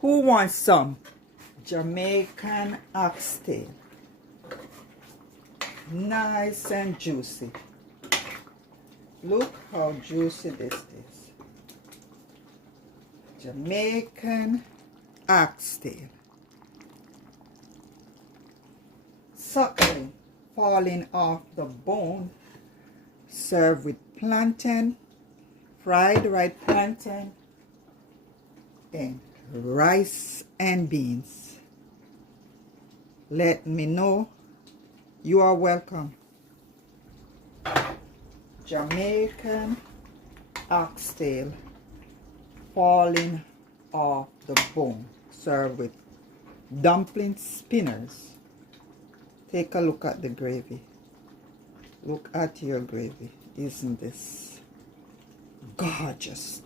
Who wants some Jamaican oxtail? Nice and juicy. Look how juicy this is. Jamaican oxtail. Suckling, falling off the bone. Served with plantain, fried red plantain, and rice and beans. Let me know. You are welcome. Jamaican oxtail falling off the bone, served with dumpling spinners. Take a look at the gravy. Look at your gravy. Isn't this gorgeous?